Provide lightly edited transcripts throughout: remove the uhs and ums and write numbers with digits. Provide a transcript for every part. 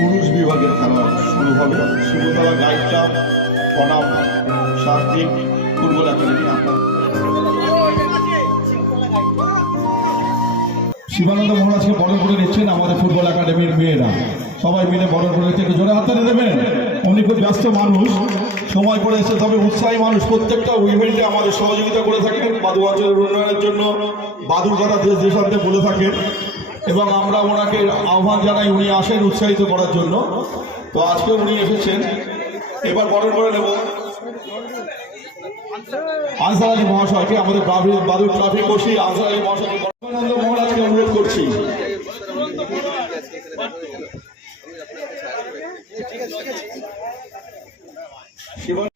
পুরুষ বিভাগের খেলা শুরু হবে। শিবতলা গাইড ক্লাব বনাম সার্বিক ফুটবল একাডেমি। শিবানন্দ মহারাজকে বরণ করে নিচ্ছেন আমাদের ফুটবল একাডেমির মেয়েরা। সবাই মিলে বরণ করে নিচ্ছে, একটু জোরে হাততালি দেবেন। উনি খুব ব্যস্ত মানুষ, সময় করে এসে, তবে উৎসাহী মানুষ। প্রত্যেকটা ইভেন্টে আমাদের সহযোগিতা করে থাকেন, বাদু অঞ্চলের উন্নয়নের জন্য বাদুর কথা দেশ দেশান্তে বলে থাকেন এবং আমরা ওনাকে আহ্বান জানাই, উনি আসেন উৎসাহিত করার জন্য। তো আজকে উনি এসেছেন। এবার বরণ করে নেব আনসার আলী মহাশয়কে, আমাদের বাদুর ট্রাফিক বসি আনসার আলী মহাশয়কে শিবানন্দ মহারাজকে অনুরোধ করছি।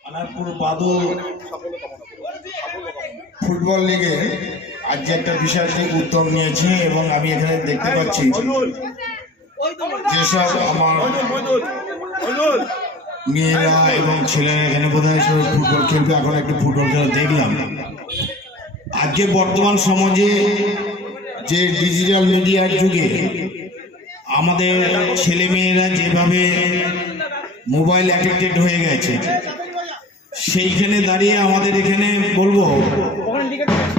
আনারপুর বাদুর ফুটবল লিগে আজ যে একটা বিশাল উদ্যোগ নিয়েছে এবং আমি এখানে দেখতে পাচ্ছি যেসব আমার মেয়েরা এবং ছেলেরা এখানে বোধহয় ফুটবল খেলবে। এখন একটু ফুটবল খেলা দেখলাম। আজকে বর্তমান সমাজে যে ডিজিটাল মিডিয়ার যুগে আমাদের ছেলেমেয়েরা যেভাবে মোবাইল অ্যাডিক্টেড হয়ে গেছে, সেইখানে দাঁড়িয়ে আমাদের এখানে বলবো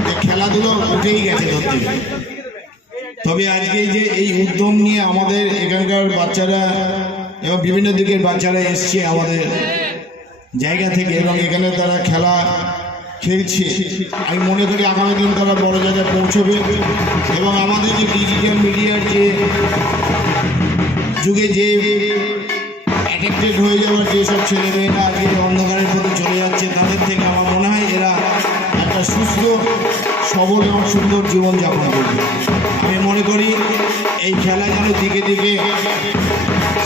যে খেলাধুলো উঠেই গেছে ধরতে গেলে। তবে আজকে যে এই উদ্যম নিয়ে আমাদের এখানকার বাচ্চারা এবং বিভিন্ন দিকের বাচ্চারা এসছে আমাদের জায়গা থেকে এবং এখানে তারা খেলা খেলছে, আমি মনে করি আগামী দিন তারা বড় জায়গায় পৌঁছবে এবং আমাদের যে ডিজিটাল মিডিয়ার যে যুগে যে অ্যাডিক্টেড হয়ে যাওয়ার যেসব ছেলেমেয়েরা আজকে অন্ধকারের প্রতি চলে যাচ্ছে, তাদের থেকে আমার মনে হয় এরা একটা সুস্থ সবল এবং সুন্দর জীবনযাপন করবে। আমি মনে করি এই খেলা যেন দিকে দিকে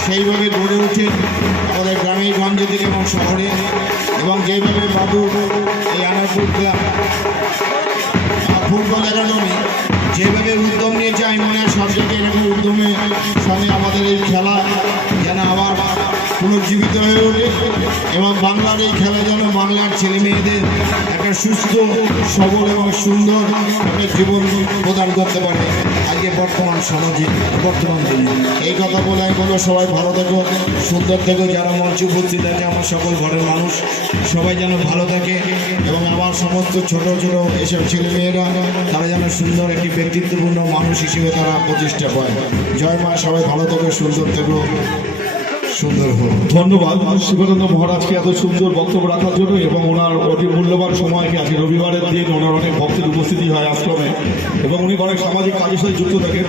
সেইভাবে গড়ে ওঠে আমাদের গ্রামে গঞ্জে দিকে এবং শহরে, এবং যেভাবে বাদুর এই আনারপুর ক্লাব ফুটবল একাডেমি যেভাবে উদ্যম নিয়েছে, আমি মনে হয় সব জায়গায় এরকম উদ্যমের সঙ্গে আমাদের এই খেলা যেন আবার পুনর্জীবিত হয়ে ওঠে এবং বাংলার এই খেলা যেন বাংলার ছেলে মেয়েদের একটা সুস্থ সবল এবং সুন্দর একটা জীবন প্রদান করতে পারে আজকে বর্তমান সমাজে, বর্তমান দিনে। এই কথা বলে আমি বলবো সবাই ভালো থেকো, সুন্দর থেকো। যারা মঞ্চে উপস্থিত আছে আমার সকল ঘরের মানুষ সবাই যেন ভালো থাকে এবং আমার সমস্ত ছোট ছোট এসব ছেলেমেয়েরা তারা যেন সুন্দর একটি ব্যক্তিত্বপূর্ণ মানুষ হিসেবে তারা প্রতিষ্ঠা পায়। জয় মা, সবাই ভালো থেকো, সুন্দর থেকো, সুন্দর হোক। ধন্যবাদ শিবানন্দ মহারাজকে এত সুন্দর বক্তব্য রাখার জন্য এবং ওনার অতি মূল্যবান সময়কে, আজকে রবিবারের দিন ওনার অনেক ভক্তের উপস্থিতি হয় আশ্রমে এবং উনি অনেক সামাজিক কাজের সাথে যুক্ত থাকেন।